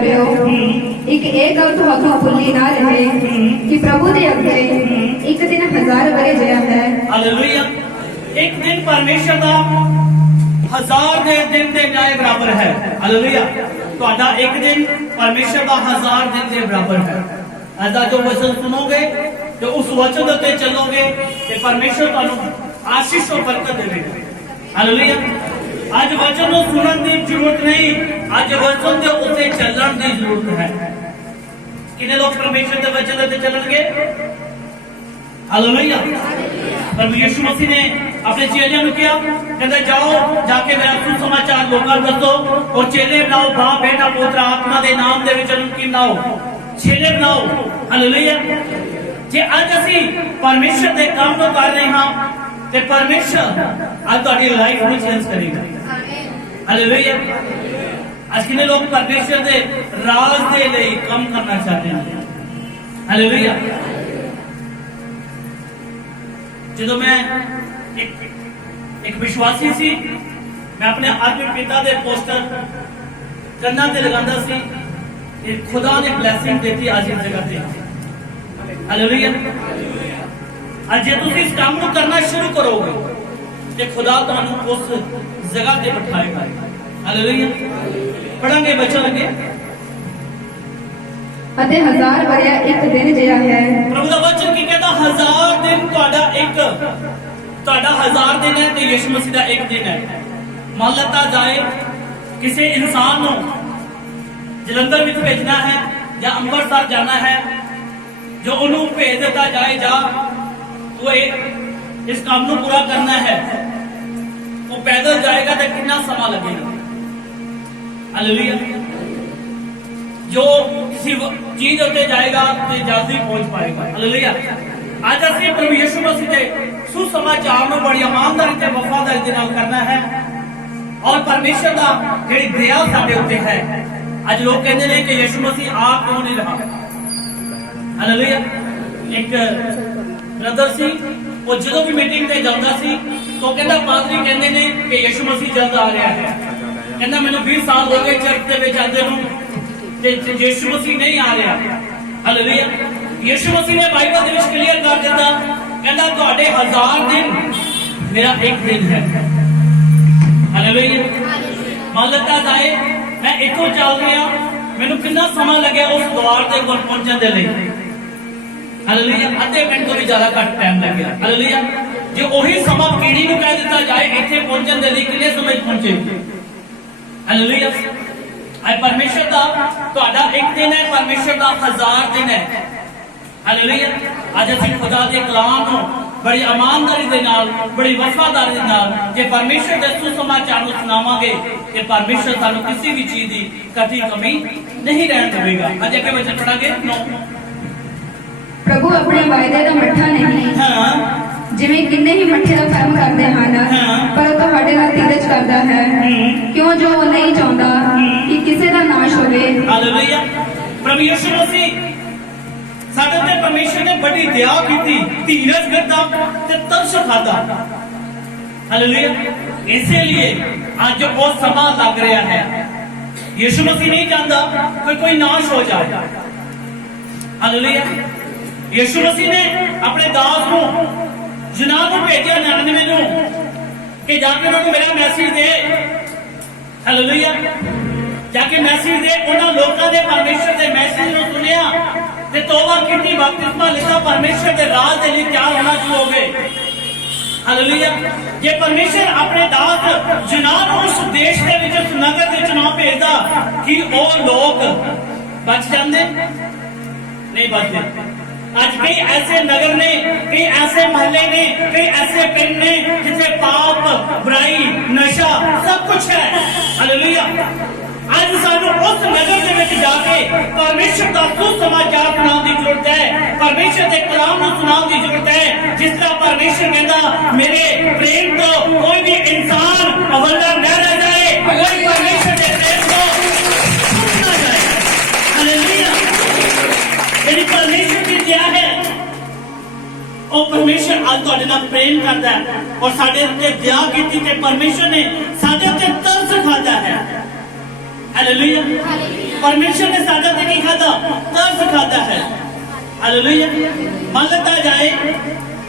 प्यारिओ एक गल तुहानू भुल्ली ना रहे कि प्रभु दे अगे एक दिन 1000 वरे जिहा है। हालेलुया। एक दिन परमेश्वर दा 1000 दे दिन दे न्याय बराबर है। हालेलुया। तुहाडा एक दिन परमेश्वर दा 1000 दिन दे बराबर है। ऐसा जो वचन सुनोगे तो उस वचन ते चलोगे ते परमेश्वर तुहानू आशीष और बरकत देगा। हालेलुया। आज वचन को सुनने की जरूरत नहीं, आज वचन के उत्ते चलने की जरूरत है। कितने लोग परमेश्वर के वचन ते चलणगे? हालेलुया। प्रभु यीशु मसीह ने अपने चेलियों को किया, कहता जाओ जाके मेरा सुसमाचार लोगों को दसो और चेले बनाओ, बाप बेटा पुत्र आत्मा के नाम दे विच उनकी बनाओ, चेले बनाओ। हालेलुया। जे आज असी परमेश्वर के काम को कर रहे हां ते परमेश्वर आज तुम्हारी लाइफ में चेंज करेगा। हालेलुया। आज कितने लोग परमेश्वर के राज के लिए काम करना चाहते हैं? हालेलुया। जो मैं एक विश्वासी सी, मैं अपने आत्मिक पिता के पोस्टर कन्ना ते लगांदा सी कि खुदा ने ब्लेसिंग देती आज इस जगह पे। हालेलुया। आज जे तुम इस काम को करना शुरू करोगे तो खुदा तुहानू उस जगह पे बिठाएगा। हालेलुया। पढ़ांगे बच्चों लगे अते 1000 वरिया एक दिन जिहा है। प्रभु दा वचन की कहता 1000 दिन तुहाडा 1000 दिन है ते यीशु मसीह दा एक दिन है। मान लता जाए किसी इंसान को जलंधर विच भेजना है या अमृतसर जाना है, जो उन्होंने भेज दिता जाए जा वो इस काम को पूरा करना है, वो पैदल जाएगा तो कितना समा लगेगा। हालेलुया। जो किसी चीज होते जाएगा तो जल्दी पहुंच पाएगा। हालेलुया। आज असली प्रभु यीशु मसीह के सुसमाचार में बड़ी ईमानदारी से वफादारी के नाल करना है और परमेश्वर का जेड़ी दया साडे उत्ते है। आज लोग कहते हैं कि यीशु मसीह आप क्यों नहीं रहा? हालेलुया। एक ब्रदर सी, वो जो भी मीटिंग पे जाता सी तो कहता पादरी कहते ने कि यीशु मसीह जल्द आ रहा है। कहता मैंने 20 साल हो गए चर्च के विच आंदे नूं ते यीशु मसीह नहीं आ रहा। हालेलुया। यीशु मसीह ने बाइबल दे विच क्लियर कर दिता, कहता तुहाडे 1000 दिन मेरा एक दिन है। हालेलुया। मालका जाए मैं इथों चल रहा, मैनू कितना समय लगे उस द्वार के कोल पहुंचने के लिए? हालेलुया। आधे मिनट तो भी ज्यादा घट टाइम लग गया। हालेलुया। जो वही समा कीड़ी को कह दिता जाए इत्थे पहुंचने के लिए कितने समय पहुंचे? हालेलुया। आज परमेश्वर का तुहाडा एक दिन है, परमेश्वर का 1000 दिन है। हालेलुया। आज असीं खुदा दे कलाम को बड़ी ईमानदारी दे नाल, बड़ी वफादारी दे नाल जे परमेश्वर दे सुसमाचार को सुनावांगे ते परमेश्वर सानू किसी भी चीज की कभी कमी नहीं रहने देगा। आज अगे वचन पढ़ांगे 9। प्रभु अपने वायदे का मठा नहीं, हाँ, जिवें किन्ने ही मठे का कर्म करते हैं, पर तुहाडे नाल धीरज करता है, क्यों जो वो नहीं चाहता कि किसी का नाश होवे। हालेलुया। प्रभु यीशु मसीह साडे ते परमेश्वर ने बड़ी दया कीती, धीरज करता ते तरस खाता। हालेलुया। इसीलिए आज वो समा लग रहा है। यीशु मसीह नहीं चाहता कि कोई नाश हो जाए। हालेलुया। यीशु मसीह ने अपने दास को जनाब को भेजा 99 नूं कि जाके उन्होंने मेरा मैसेज दे। हालेलुया। जाके मैसेज दे उन्होंने लोगों ने परमेश्वर के मैसेज को सुनिया ते तौबा की, बपतिस्मा लिया, परमेश्वर के राज के लिए तैयार होना शुरू हो गए। हालेलुया। जे परमेश्वर अपने दास जनाब उस देश के विच, उस नगर के चुनाव भेजदा कि वो लोग बच जाते नहीं बचते। आज कई ऐसे नगर ने, कई ऐसे महल्ले ने, कई ऐसे पिंड ने जिसे पाप, बुराई, नशा सब कुछ है। हालेलुया। आज सानू उस नगर के विच जाके परमेश्वर का सुसमाचार सुनाने की जरूरत है, परमेश्वर के कलाम को सुनाने की जरूरत है। जिस तरह परमेश्वर कहता मेरे प्रेम को कोई भी इंसान अवल्ला न रह जाए, कोई परमेश्वर के प्रेम को छूट न जाए। हालेलुया। यदि परमेश्वर की दया है और परमेश्वर आज तुहाडे नाल प्रेम करता है और साडे उत्ते दया कीती ते परमेश्वर ने साडे उत्ते तरस खाता है। हालेलुया। परमेश्वर ने साजा ते की खादा, तरस खाता है। हालेलुया। मान लेता जाए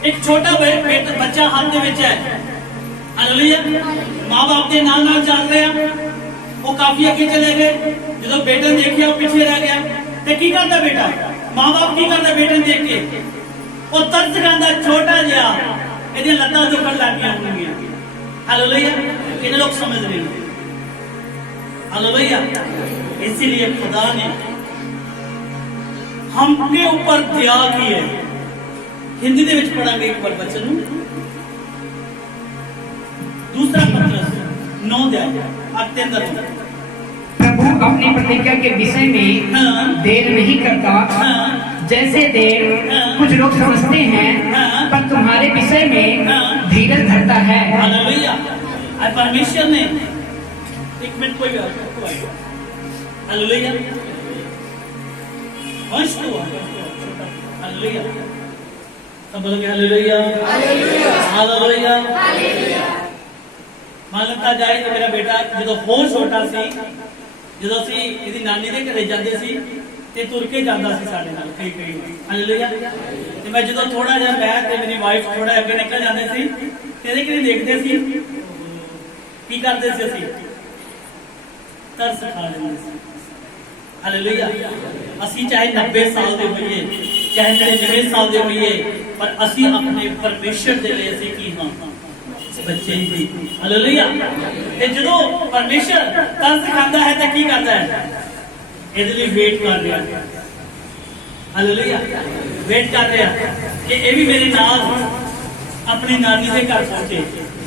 एक छोटा बच्चा हाथ दे विच है, हालेलुया, मां बाप के नाल नाल चल रहा, वो काफी अगे चले गए, जो बेटे ने देखिया वो पीछे रह गया, ते की करता बेटा, मां बाप की करता बेटे ने देख के, वो तरस खांदा, छोटा जिहा इहदी लत्तां दुखण लग गईयां होणगीਆਂ। हालेलुया। कितने लोग समझ रहे हैं? हालेलुया। इसीलिए खुदा ने हमके ऊपर दया की है। हिंदी दे विच पढ़ांगे एक बार बच्चन नूं। दूसरा पत्रस 9 अध्याय 8 प्रभु अपनी प्रतिज्ञा के विषय में देर नहीं करता, जैसे देर कुछ लोग समझते हैं, पर तुम्हारे विषय में धीरज धरता है। हालेलुया। आज परमेश्वर ने एक मिनट कोई हालेलुया वंश तो हालेलुया सब बोलोगे हालेलुया हालेलुया हालेलुया। मान लेता जाए तो मेरा बेटा जो होर छोटा सी, जो असी इहदी नानी दे घरे जांदे सी ते तुर के जांदा सी साडे नाल कई कई हालेलुया। ते मैं जो थोड़ा जिहा मैं ते मेरी वाइफ थोड़ा अगे निकल जांदे सी ते इहदे कने देखदे सी, की करदे सी असी तरस खा लैंदे सी। हालेलुया। असी चाहे 90 साल दे होइए, चाहे 99 साल दे होइए, पर असी अपने परमेश्वर दे लई असी की हां बच्चे ही। हालेलुया। ते जदों परमेश्वर तरस खांदा है ते की करदा है? इहदे लई वेट कर रहा है। हालेलुया। वेट कर रहा कि ये भी मेरे नाल अपनी नानी के घर पहुंचे।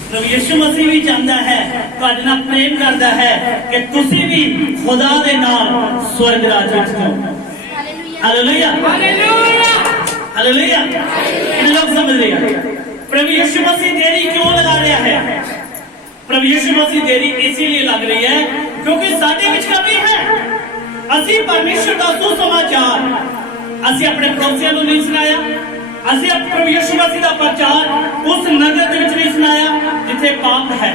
प्रभु यीशु मसीह भी चाहता है, तुहाडे नाल प्रेम करता है कि तुसी भी खुदा दे नाल स्वर्ग राज विच जाओ। Hallelujah hallelujah hallelujah. इन लोग समझ रहे हैं प्रभु यीशु मसीह देरी क्यों लगा रहा है? प्रभु यीशु मसीह देरी इसीलिए लग रही है क्योंकि साडे विच कमी है। असी परमेश्वर का सुसमाचार असी अपने पड़ोसियों को नहीं सुनाया, असी प्रभु यीशु मसीह का प्रचार उस नगर के विच नहीं सुनाया जिथे पाप है।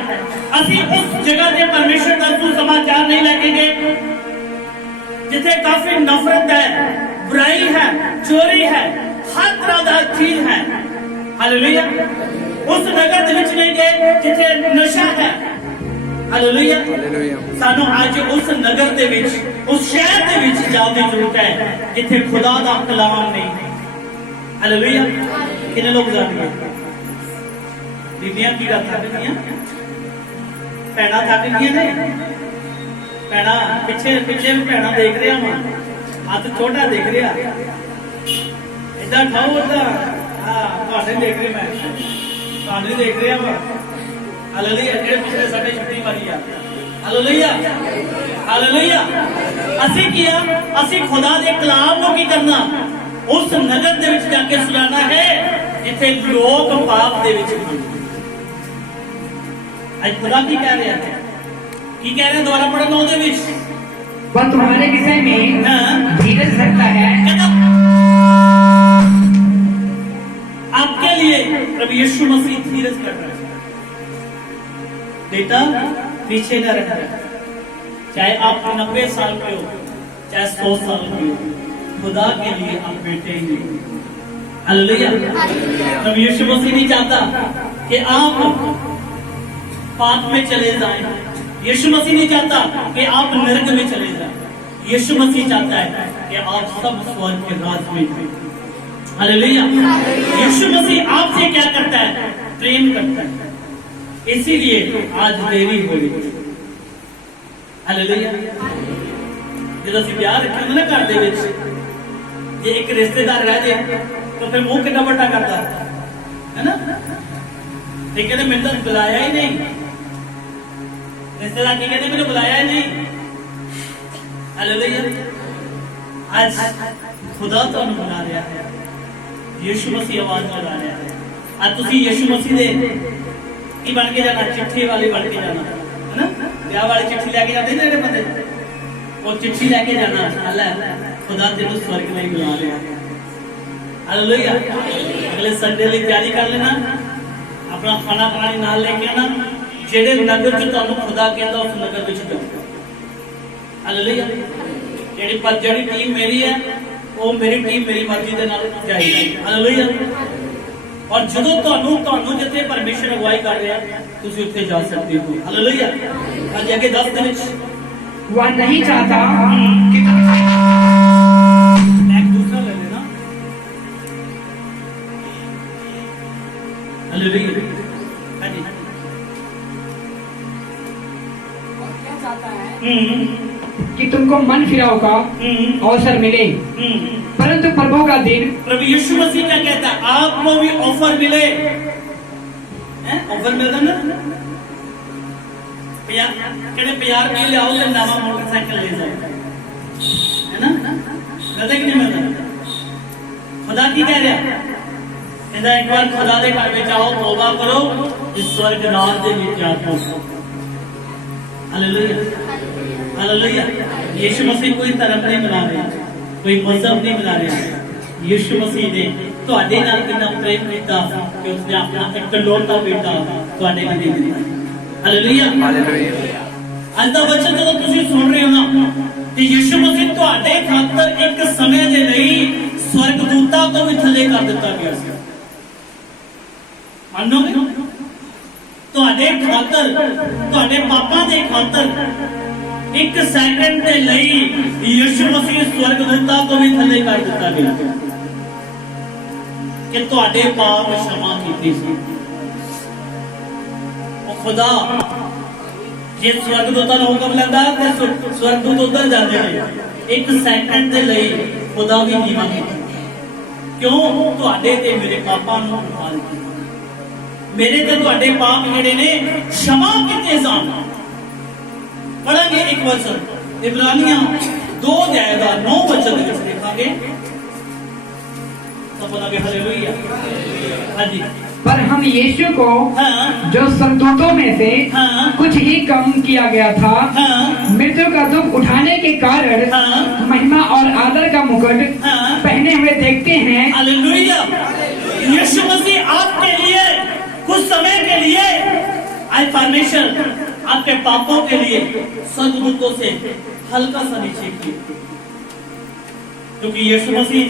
असी उस जगह से परमेश्वर का सुसमाचार नहीं लेके गए जिथे काफी नफरत है, बुराई है, चोरी है, हर तरह का चीज है। हालेलुया। उस नगर के विच नहीं गए जिथे नशा है। हालेलुया। सानू आज उस नगर दे विच, उस शहर दे विच जाने की जरूरत है जिथे खुदा दा कलाम नहीं है। हालेलुया। कितने लोग जाते हैं? बीबियां की रात थक गईयां, भैणां थक गईयां ने, भैणां पिछे पिछे भैणां देख रहा वा, हाथ छोटा देख रहा, इदा खाओ इदा हाँ तुहाडे देख रहे, मैं तुहाडे देख रहा वा। हालेलुया। जेड़े पिछले साडे छुट्टी मारी आ। Hallelujah hallelujah. असी किया, असी खुदा दे कलाम को की करना उस नगर दे विच जाके सुनाना है जिथे लोग पाप दे विच हैं। आज खुदा की कह रहा है, की कह रहे हैं? दोबारा पढ़ो 9 दे विच, वह तुम्हारे विषय में धीरज रखता है। आपके लिए प्रभु यीशु मसीह धीरज कर रहा है। बेटा पीछे न रहना, चाहे आप 90 साल के हो, चाहे 100 साल के हो, खुदा के लिए आप बेटे ही नहीं। हालेलुया। प्रभु यीशु मसीह नहीं चाहता कि आप पाप में चले जाएं। यीशु मसीह नहीं चाहता कि आप नरक में चले जाएं। यीशु मसीह चाहता है कि आप सब स्वर्ग के राज में जाएं। हालेलुया। यीशु मसीह आपसे क्या करता है? प्रेम करता है। इसीलिए आज देरी हो रही। हालेलुया। जब असं प्यार रखेंगे ना घर दे विच, जे एक रिश्तेदार रह जाए तो फिर मुंह कितना बड़ा करता है ना? ठीक है, मैंने तो बुलाया ही नहीं, रिश्तेदार की कहते मैंने बुलाया ही नहीं। हालेलुया। आज खुदा तो बुला रहा है, यीशु मसीह आवाज लगा रहा है। आज तुसी यीशु मसीह दे की बन के जाना, चिट्ठी वाले बन के जाना, है ना? ब्याह वाली चिट्ठी लेके जाते ना बंदे, वो चिट्ठी लेके जाना। अल्लाह खुदा तेरे स्वर्ग में बुला रहा है। हालेलुया। अगले संडे लिए तैयारी कर लेना, अपना खाना पानी नाल लेके आना। जेड़े नगर च तुहानू खुदा कहता उस नगर विच जाओ। हालेलुया। ਜਿਹੜੀ ਟੀਮ ਮੇਰੀ ਹੈ ਉਹ ਮੇਰੀ ਟੀਮ ਮੇਰੀ ਮਰਜ਼ੀ ਦੇ ਨਾਲ ਜਾਏਗੀ। ਹਾਲੇਲੂਇਆ। ਔਰ ਜਦੋਂ ਤੁਹਾਨੂੰ ਜਿੱਥੇ ਪਰਮੇਸ਼ਰ ਅਗਵਾਈ ਕਰ ਰਿਹਾ ਤੁਸੀਂ ਉੱਥੇ ਜਾ ਸਕਦੇ ਹੋ। ਹਾਲੇਲੂਇਆ। ਅੱਜ ਅੱਗੇ 10 ਦੇ ਵਿੱਚ वह नहीं चाहता कि मैं एक दूसरा ले लेना। हालेलुया। हाँ जी। कि तुमको मन फिराव का अवसर मिले, परंतु प्रभु का दिन। प्रभु यीशु मसीह क्या कहता है? आपको भी ऑफर मिले। ऑफर मिलता ना, कहते 50 रुपये ले आओ तो नवा मोटरसाइकिल ले जाए, है ना? मिलता कि नहीं मिलता? खुदा की कह रहा कहता एक बार खुदा के घर में जाओ, तौबा करो, इस स्वर्ग राज के नीचे आते हो। हालेलुया। हालेलुया। यीशु मसीह कोई धर्म नहीं बना रहे, कोई मजहब नहीं बना रहे। यीशु मसीह ने ਤੁਹਾਡੇ ਨਾਲ ਕਿੰਨਾ ਪ੍ਰੇਮ ਕੀਤਾ ਕਿ ਉਸਨੇ ਆਪਣਾ ਇਕਲੌਤਾ ਬੇਟਾ ਤੁਹਾਡੇ ਲਈ ਦੇ ਦਿੱਤਾ। ਹਾਲੇਲੂਇਆ। ਹਾਲੇਲੂਇਆ। ਅੱਜ ਦਾ ਵਚਨ ਜਦੋਂ ਤੁਸੀਂ ਸੁਣ ਰਹੇ ਹੋ ਨਾ ਕਿ ਯੀਸ਼ੂ ਮਸੀਹ ਤੁਹਾਡੇ ਖਾਤਰ ਇੱਕ ਸਮੇਂ ਦੇ ਲਈ ਸਵਰਗਦੂਤਾਂ ਤੋਂ ਵੀ ਥੱਲੇ ਕਰ ਦਿੱਤਾ ਗਿਆ ਸੀ। ਮੰਨੋਗੇ? ਤੁਹਾਡੇ ਖਾਤਰ, ਤੁਹਾਡੇ ਪਾਪਾਂ ਦੇ ਖਾਤਰ ਇੱਕ ਸੈਕਿੰਡ ਦੇ ਲਈ ਯੀਸ਼ੂ ਮਸੀਹ ਸਵਰਗਦੂਤਾਂ ਤੋਂ ਵੀ ਥੱਲੇ ਕਰ ਦਿੱਤਾ ਗਿਆ ਕਿ ਤੁਹਾਡੇ ਪਾਪ क्षमा ਕੀਤੇ ਸੀ। ਉਹ ਖੁਦਾ ਜੇ ਸਵਰਗਦੂਤਾਂ ਨੂੰ ਹੁਕਮ ਲੈਂਦਾ ਤੇ ਸਵਰਗਦੂਤ ਉੱਧਰ ਜਾਂਦੇ ਨੇ। ਇੱਕ ਸੈਕਿੰਡ ਦੇ ਲਈ ਖੁਦਾ ਵੀ ਨੀਵਾਂ ਕੀਤਾ। ਕਿਉਂ? ਤੁਹਾਡੇ ਤੇ ਮੇਰੇ ਪਾਪਾਂ ਨੂੰ ਮਾਫ ਕੀਤਾ। ਮੇਰੇ ਤੇ ਤੁਹਾਡੇ ਪਾਪ ਜਿਹੜੇ ਨੇ क्षमा ਕੀਤੇ ਜਾਣ। पढ़ेंगे एक वचन इब्रानियां 2 अध्याय 9 वचन ਦੇ ਵਿੱਚ ਦੇਖਾਂਗੇ। तो बोलेंगे हालेलुया। हाँ जी। पर हम यीशु को जो स्वर्गदूतों में से कुछ ही कम किया गया था, मृत्यु का दुख उठाने के कारण महिमा और आदर का मुकुट पहने हुए देखते हैं। हालेलुया। यीशु मसीह आपके लिए कुछ समय के लिए आज परमेश्वर आपके पापों के लिए स्वर्गदूतों से हल्का सा नीचे किया, क्योंकि यीशु मसीह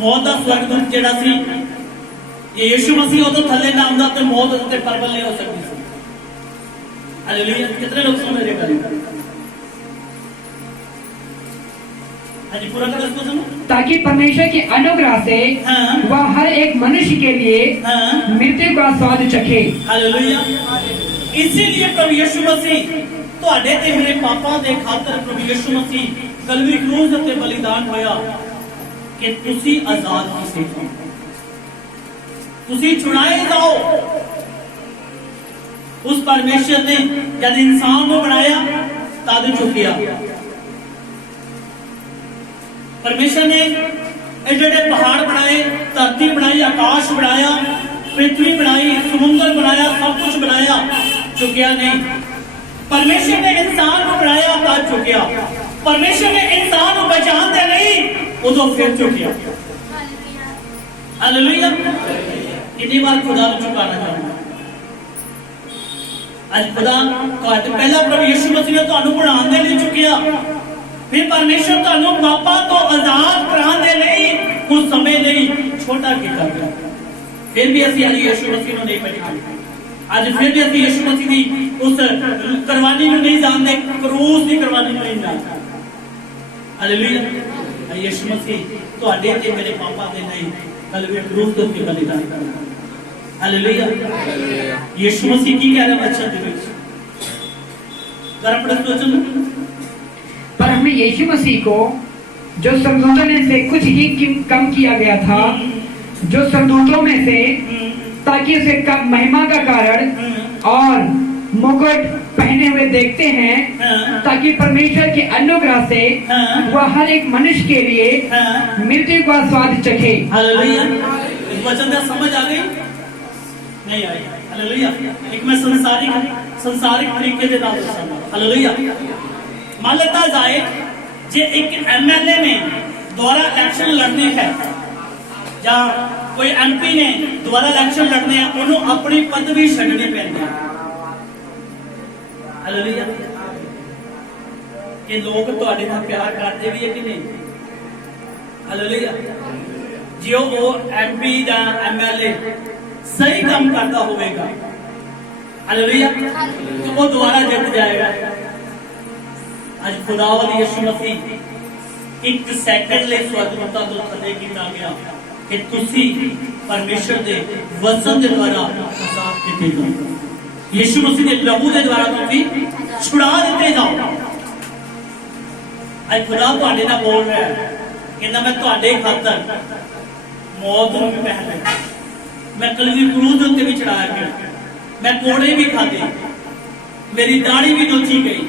मौत का स्वर्गदूत जेड़ा सी, ये यीशु मसीह उदों थले ना आंदा ते मौत उत्ते प्रबल नहीं हो सकती सी। हालेलुया। कितने लोग सुन रहे हैं? हाँ जी, पूरा कर इसको सुनो। ताकि परमेश्वर के अनुग्रह से वह हर एक मनुष्य के लिए मृत्यु का स्वाद चखे। हालेलुया। इसीलिए प्रभु यीशु मसीह ਤੁਹਾਡੇ ਤੇ ਮੇਰੇ ਪਾਪਾਂ ਦੇ ਖਾਤਰ ਪ੍ਰਭੂ ਯੀਸ਼ੂ ਮਸੀਹ ਕਲਵਰੀ ਕਰੂਜ਼ ਉੱਤੇ ਬਲੀਦਾਨ ਹੋਇਆ ਕਿ ਤੁਸੀਂ ਆਜ਼ਾਦ ਕੀਤੇ ਜਾਓ, ਤੁਸੀਂ ਛੁਡਾਏ ਜਾਓ। ਉਸ ਪਰਮੇਸ਼ਰ ਨੇ ਜਦ ਇਨਸਾਨ ਨੂੰ ਬਣਾਇਆ ਤਦ ਝੁਕਿਆ। परमेश्वर ने एडे पहाड़ बनाए, धरती बनाई, आकाश बनाया, पृथ्वी बनाई, समुद्र बनाया, सब कुछ बनाया, झुकिया नहीं। परमेश्वर ने इंसान को बनाया तब झुकिया। परमेश्वर ने इंसान को पहचानते नहीं उदो फिर झुकिया। हालेलुया। कितनी बार खुदा को झुकाना चाहूंगा? आज खुदा पहला प्रभु यीशु मसीह ने तुहानू बनाने के लिए झुकिया, फिर परमेश्वर तुहानू पापां तो आजाद कराने के लिए कुछ समय लिए छोटा किया। फिर भी असीं यीशु मसीह को नहीं पहचानते। आज फिर भी असीं यीशु मसीह की उस कुर्बानी को नहीं जानते, क्रूस की कुर्बानी को नहीं जानते। हालेलुया। यीशु मसीह तुहाडे ते मेरे पापां दे नहीं कलवरी क्रूस ते उत्ते बलिदान करदा। हालेलुया। यीशु मसीह की कह रहा वचन दे विच जरा पढ़ो वचन। पर हमें यीशु मसीह को जो स्वर्गदूतों में से कुछ ही कम किया गया था, जो स्वर्गदूतों में से, ताकि उसे महिमा का कारण और मुकुट पहने हुए देखते हैं, ताकि परमेश्वर के अनुग्रह से वह हर एक मनुष्य के लिए मृत्यु का स्वाद चखे। हालेलुया। इस वचन का समझ आ गई? नहीं आई। हालेलुया। एक मैं संसारिक तरीके से नाम दसांगा। हालेलुया। मान लेता जाए जे एक एमएलए ने दोबारा इलेक्शन लड़ने है या कोई एमपी ने दोबारा इलेक्शन लड़ने है, उन्होंने अपनी पदवी छड्डनी पैंदी है। हालेलुया। ਕਿ ਲੋਕ ਤੁਹਾਡੇ ਨਾਲ ਪਿਆਰ ਕਰਦੇ ਵੀ ਹੈ ਕਿ ਨਹੀਂ? ਹਾਲੇਲੂਇਆ। ਜੇ ਉਹ MP ਜਾਂ MLA ਸਹੀ ਕੰਮ ਕਰਦਾ ਹੋਵੇਗਾ, ਹਾਲੇਲੂਇਆ, तो वो दोबारा जित जाएगा। आज खुदावंद यीशु मसीह एक सेकंड ले स्वर्गदूतां तो थले कीता गया कि तुसी परमेश्वर दे वचन दे द्वारा आजाद कीते जाओ। यीशु मसीह दे लहू दे द्वारा तुसी छुड़ा दिते जाओ। आज खुदा तुहाडे नाल बोल रहा है कि मैं तुहाडे खातर मौत नूं भी पहन लिया, मैं कलवी क्रूज उत्ते भी चढ़ाया गया, मैं कोड़े भी खाते, मेरी दाढ़ी भी नोची गई,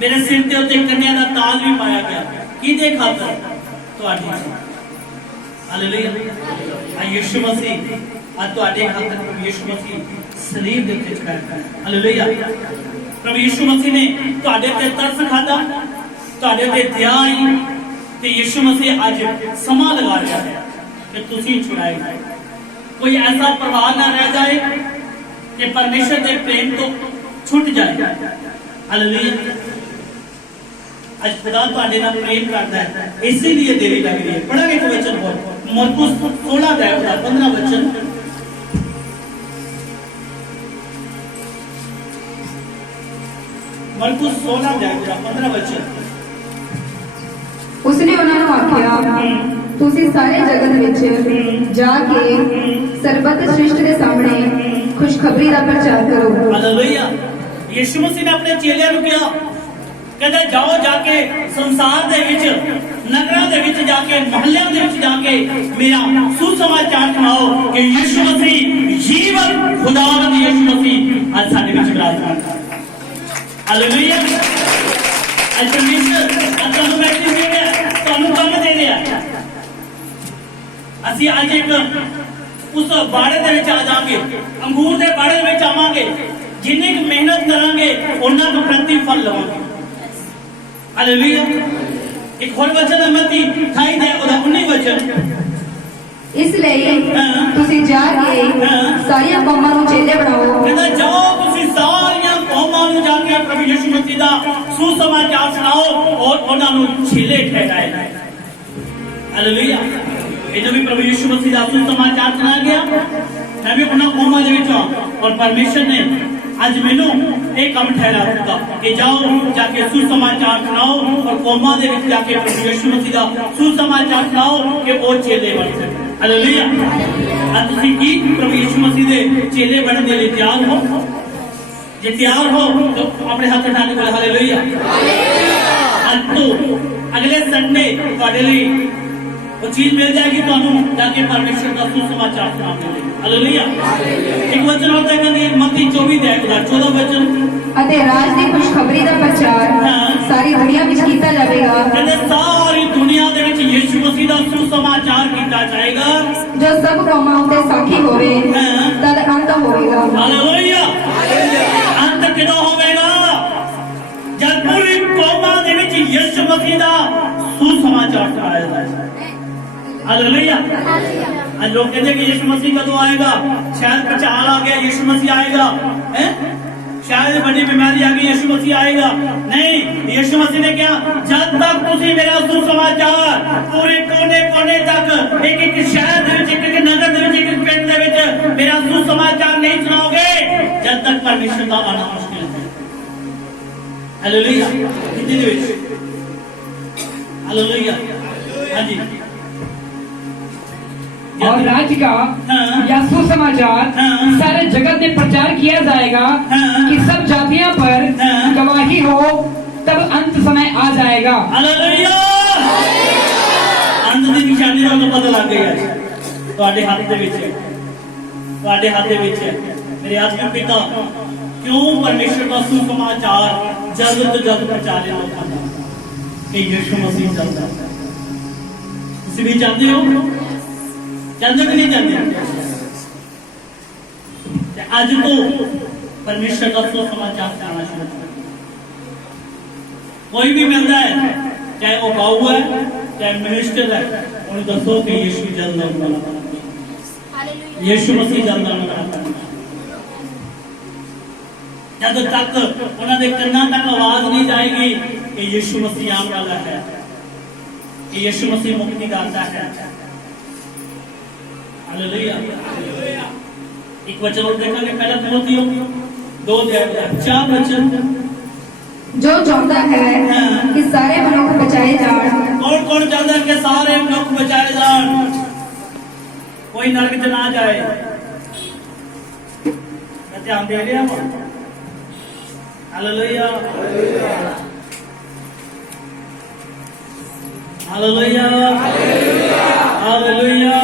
मेरे सिर के उत्ते कन्या का ताज भी पाया गया। किहदे खातर? तुहाडे। हालेलुया। यीशु मसीह आज तुहाडे खातर प्रभु यीशु मसीह सलीब दे उत्ते चढ़ाया। हालेलुया। प्रभु यीशु मसीह ने तुहाडे ते तरस खादा, तुहाडे ते दया आई ते यीशु मसीह आज समा लगा रहा है कि तुसी छुड़ाए जाए। कोई ऐसा परिवार ना रह जाए कि परमेश्वर के प्रेम तो छुट जाए। हालेलुया। आज खुदा तुहाडे नाल प्रेम करता है, इसीलिए देरी लग रही है। पढ़ा एक वचन और मरकुस 16 का 15 वचन। मरकुस 16 का 15 वचन। उसने उन्होंने आख्या, तुसी सारे जगत विच जाके सर्वत सृष्टि के सामने खुशखबरी का प्रचार करो। हालेलुया। यीशु मसीह ने अपने चेलियां नूं कहा, कहते जाओ जाके संसार दे विच, नगरां दे विच जाके, मोहल्लियां दे विच जाके मेरा सुसमाचार सुनाओ कि यीशु मसीह जीवन खुदावंद यीशु मसीह आज साडे विच विराजमान है। हालेलुया। आज परमेश्वर तुहानूं मैसेज दे रहा, तुहानूं काम दे रहा। ਅਸੀਂ ਅੱਜ ਇੱਕ उस बाड़े दे विच आ जाएंगे, अंगूर के बाड़े दे विच आवांगे, जिन्नी की मेहनत करांगे उन्ना को प्रतिफल लवांगे। हालेलुया। एक होर वचन है मत्ती 28 दे 19 वचन। इसलिए तुसी जाके सारियां कौमां नूं चेले बनाओ। कहंदा जाओ तुसी सारियां कौमां नूं जाके प्रभु यीशु मसीह दा सुसमाचार सुनाओ और उन्हां नूं चेले ठहराए। हालेलुया। इन्हें भी प्रभु यीशु मसीह का सुसमाचार सुनाया गया। मैं भी उन्होंने कौमां दे विच हां और परमेश्वर ने आज मैनू एक काम ठहरा दिता कि जाओ जाके सुसमाचार सुनाओ और कौमां दे विच जाके प्रभु यीशु मसीह का सुसमाचार सुनाओ कि वो चेले बन सके। हालेलुया। आज तुसीं की प्रभु यीशु मसीह दे चेले बनने के लिए तैयार हो? जे तैयार हो तो अपने हाथ उठा के बोलो हालेलुया। आज तो अगले संडे तुहाडे लिए वो चीज मिल जाएगी, तो जाके परमेश्वर का सुसमाचार सुनाओगे। हालेलुया। एक वचन होता है कि मत्ती 24:14 वचन। अते राज दी खुशखबरी दा प्रचार सारी दुनिया विच कीता जावेगा। कहते सारी दुनिया दे विच यीशु मसीह दा सुसमाचार कीता जाएगा। जो सब कौमां उते साखी होवे तद अंत होवेगा। हालेलुया। अंत किदों होवेगा? जब पूरी कौमां दे विच यीशु मसीह दा सुसमाचार सुनाया जाएगा। हालेलुया। आज लोग कहते हैं कि यीशु मसीह कदों आएगा? शायद प्रचार आ गया, यीशु मसीह आएगा, हैं? शायद बड़ी बीमारी आ गई, यीशु मसीह आएगा। नहीं, यीशु मसीह ने क्या, जब तक तुसी मेरा सुसमाचार पूरे कोने कोने तक, एक एक शहर दे विच, एक एक नगर दे विच, एक एक पिंड दे विच मेरा सुसमाचार नहीं सुनाओगे, जब तक परमेश्वर का आना मुश्किल है। हालेलुया। हिंदी दे विच हालेलुया। हाँ जी। और राज्य का या सुसमाचार सारे जगत में प्रचार किया जाएगा कि सब जातियों पर गवाही हो, तब अंत समय आ जाएगा। हालेलुया। अंत की निशानी का पता लग गया। ਤੁਹਾਡੇ ਹੱਥ ਦੇ ਵਿੱਚ ਹੈ, ਤੁਹਾਡੇ ਹੱਥ ਦੇ ਵਿੱਚ ਹੈ। मेरे आत्मिक पिता, क्यों परमेश्वर का सुसमाचार जल्द तो जल्द प्रचारित होता है कि यीशु मसीह चलता है। तुम भी जानते हो, जानते कि नहीं जानते? आज तो परमेश्वर का सुसमाचार सुनाना शुरू कर। कोई भी मिलता है, चाहे वो बाऊ है चाहे मिनिस्टर है, उन्हें दसो कि यीशु जल्द आने वाला है, यीशु मसीह जल्द आने वाला है। जब तक उन्होंने कन्ना तक आवाज नहीं जाएगी, कि यीशु मसीह आने वाला है, कि यीशु मसीह मुक्ति दाता है। हालेलुया। एक वचन और देखेंगे, पहला तिमोथियों 2:4 वचन। जो चाहता है कि सारे मनुष्य बचाए जाएं। कौन कौन चाहता है कि सारे मनुष्य बचाए जाएं, कोई नरक में ना जाए? ध्यान दे रहे हैं। Hallelujah, hallelujah, hallelujah.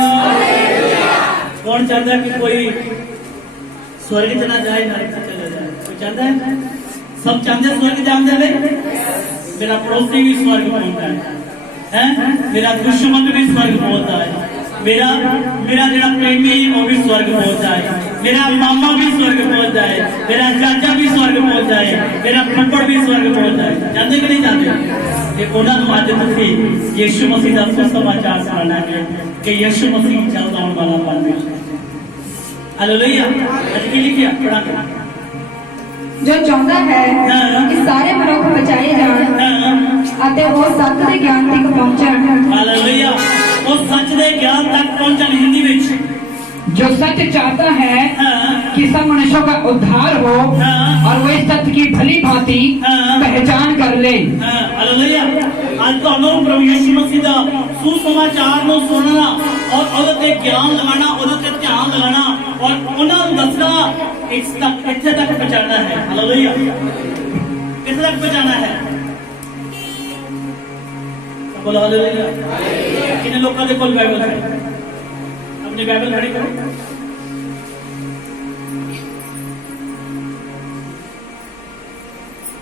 कौन चाहता है कि कोई स्वर्ग चला जाए, नरक में चला जाए? कोई चाहता है? सब चाहते हैं स्वर्ग जाने दे। मेरा पड़ोसी भी स्वर्ग पहुंचता है, मेरा दुश्मन भी स्वर्ग पहुंचता है, मेरा जरा प्रेमी वो भी स्वर्ग पहुंच जाए, मेरा मामा भी स्वर्ग पहुंच जाए, मेरा चाचा भी स्वर्ग पहुंच जाए, मेरा फुफड़ भी स्वर्ग पहुंच जाए। जानते कि नहीं जानते? ये उन्होंने आज तुम यीशु मसीह का सुसमाचार सुनाना है कि यीशु मसीह चलता आने वाला परमेश्वर। हालेलुया। आज की लिखिया पढ़ा। जो चाहता है कि सारे मनुष्य बचाए जाएं ਅਤੇ ਉਹ ਸੱਚ ਦੇ ਗਿਆਨ ਤੱਕ ਪਹੁੰਚਣ। हालेलुया। वो सच दे ज्ञान तक पहुंचन। हिंदी में जो सच चाहता है कि सब मनुष्यों का उद्धार हो और वो इस सत्य की भली भांति पहचान कर ले। हालेलुया। आज तो प्रभु यीशु मसीह दा सुसमाचार ਨੂੰ ਸੁਣਨਾ और ਉਹਦੇ ਤੇ ਗਿਆਨ ਲਗਾਣਾ, ਉਹਦੇ ਤੇ ਧਿਆਨ ਲਗਾਣਾ और ਉਹਨਾਂ ਨੂੰ ਦੱਸਣਾ ਇਸ ਤੱਕ ਕਿੱਥੇ ਤੱਕ ਪਹੁੰਚਾਣਾ ਹੈ। ਹਾਲੇਲੂਇਆ। ਕਿੱਥੇ ਤੱਕ ਪਹੁੰਚਾਣਾ ਹੈ? बोलो हालेलुया। कितने लोगों के कोल बाइबल है? अपनी बाइबल खड़ी करो।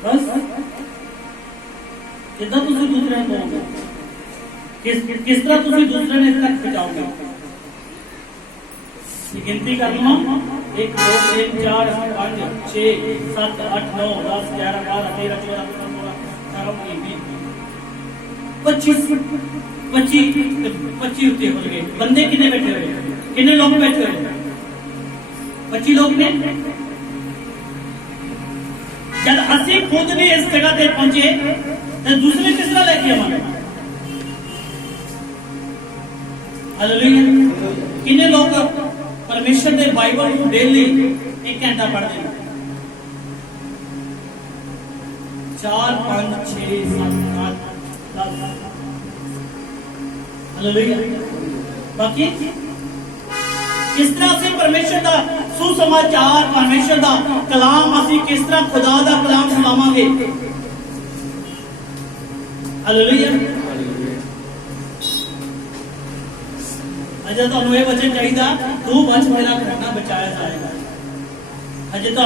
बस कितना तुसी दूसरे को किस तरह तुसी दूसरे ने तक पहुंचाओगे? गिनती कर लो। 1 2 3 4 5 6 7 8 9 10 11 12 13 14 15 16 17 18 19 25 उत्ते हो गए। बंदे कितने बैठे हुए? कितने लोग बैठे हुए? 25 लोग ने। जब असी खुद भी इस जगह पे पहुंचे तो दूसरे किस तरह लेके आवांगे? हालेलुया। कितने लोग परमेश्वर ने बाइबल को डेली 1 घंटा पढ़ते हैं? 4 5 6 7 8 10। हालेलुया। बाकी किस तरह से परमेश्वर का सुसमाचार, परमेश्वर का कलाम असी किस तरह खुदा का कलाम सुनावांगे? हालेलुया। अजे तो ये वचन चाहिए, तू बच मेरा घराना बचाया जाएगा। अजे तो